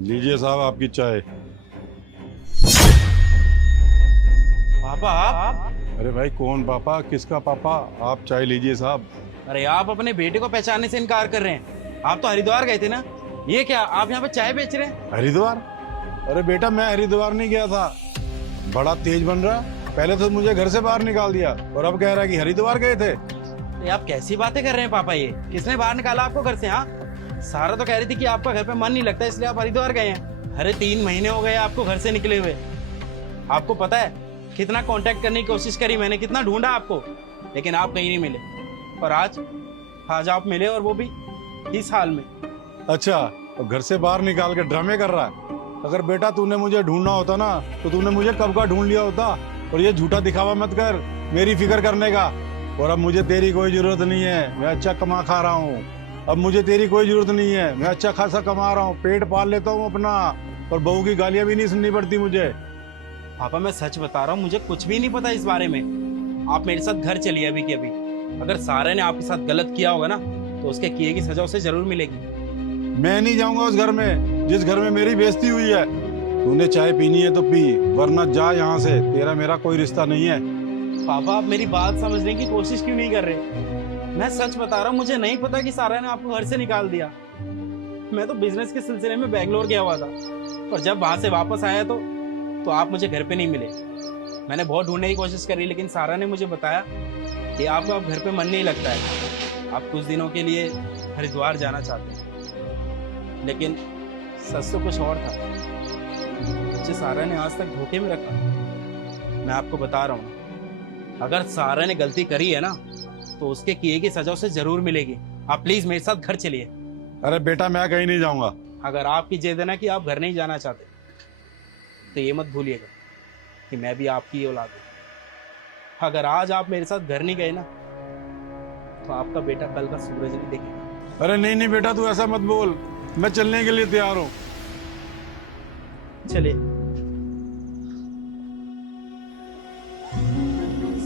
लीजिए साहब आपकी चाय। पापा आप? अरे भाई कौन पापा, किसका पापा? आप चाय लीजिए साहब। अरे आप अपने बेटे को पहचानने से इनकार कर रहे हैं। आप तो हरिद्वार गए थे ना, ये क्या आप यहाँ पे चाय बेच रहे हैं? हरिद्वार? अरे बेटा मैं हरिद्वार नहीं गया था। बड़ा तेज बन रहा। पहले तो मुझे घर से बाहर निकाल दिया और अब कह रहा है कि हरिद्वार गए थे। ये आप कैसी बातें कर रहे हैं पापा? ये किसने बाहर निकाला आपको घर से? हाँ, सारा तो कह रही थी कि आपका घर पे मन नहीं लगता इसलिए आप हरिद्वार गए हैं। अरे 3 महीने हो गए आपको घर से निकले हुए। आपको पता है कितना कांटेक्ट करने की कोशिश करी मैंने, कितना ढूंढा आपको, लेकिन आप कहीं नहीं मिले। और आज आज आप मिले, और वो भी इस हाल में। अच्छा, तो घर से बाहर निकाल के ड्रामे कर रहा है। अगर बेटा तूने मुझे ढूंढना होता ना तो तूने मुझे कब का ढूंढ लिया होता। और ये झूठा दिखावा मत कर मेरी फिक्र करने का। और अब मुझे तेरी कोई जरूरत नहीं है, मैं अच्छा कमा खा रहा हूँ। अब मुझे तेरी कोई जरूरत नहीं है, मैं अच्छा खासा कमा रहा हूँ, पेट पाल लेता हूँ अपना। और बहू की गालियां भी नहीं सुननी पड़ती मुझे। पापा मैं सच बता रहा हूँ, मुझे कुछ भी नहीं पता इस बारे में। आप मेरे साथ घर चलिए अभी के अभी। अगर सारे ने आपके साथ गलत किया होगा ना तो उसके किए की सजा उसे जरूर मिलेगी। मैं नहीं जाऊंगा उस घर में जिस घर में मेरी बेइज्जती हुई है। तूने चाय पीनी है तो पी, वरना जा यहाँ से। तेरा मेरा कोई रिश्ता नहीं है। पापा आप मेरी बात समझने की कोशिश क्यों नहीं कर रहे? मैं सच बता रहा हूँ, मुझे नहीं पता कि सारा ने आपको घर से निकाल दिया। मैं तो बिजनेस के सिलसिले में बैंगलोर गया हुआ था, और जब वहां से वापस आया तो आप मुझे घर पे नहीं मिले। मैंने बहुत ढूंढने की कोशिश करी, लेकिन सारा ने मुझे बताया कि आपका अब घर पे मन नहीं लगता है, आप कुछ दिनों के लिए हरिद्वार जाना चाहते हैं। लेकिन सच तो कुछ और था। मुझे सारा ने आज तक धोखे में रखा। मैं आपको बता रहा हूँ, अगर सारा ने गलती करी है ना तो उसके किए की सजा उसे जरूर मिलेगी। आप प्लीज मेरे साथ घर चलिए। अरे बेटा मैं कहीं नहीं जाऊंगा। अगर आपकी जिद है ना कि आप घर नहीं जाना चाहते तो ये मत भूलिएगा कि मैं भी आपकी औलाद हूं। अगर आज आप मेरे साथ घर नहीं गए ना तो आपका बेटा कल का सूरज नहीं देखेगा। अरे नहीं नहीं बेटा, तू ऐसा मत बोल। मैं चलने के लिए तैयार हूँ। चलिए।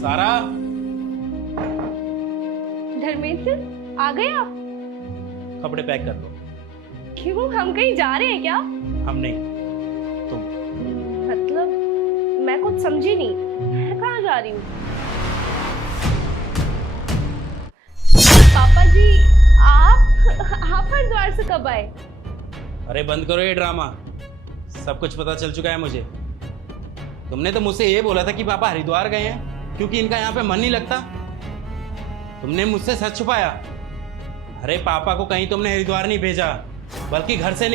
सारा। धर्मेंद्र, आ गए आप? कपड़े पैक कर दो। क्यों, हम कहीं जा रहे हैं क्या? हम नहीं, तुम। मतलब मैं कुछ समझी नहीं, मैं कहाँ जा रही हूँ? पापा जी, आप हरिद्वार से कब आए? अरे बंद करो ये ड्रामा, सब कुछ पता चल चुका है मुझे। तुमने तो मुझसे ये बोला था कि पापा हरिद्वार गए हैं क्योंकि इनका यहाँ पे मन नहीं लगता। तुमने मुझसे सच छुपाया। अरे पापा को कहीं तुमने हरिद्वार नहीं भेजा, बल्कि घर से निकाल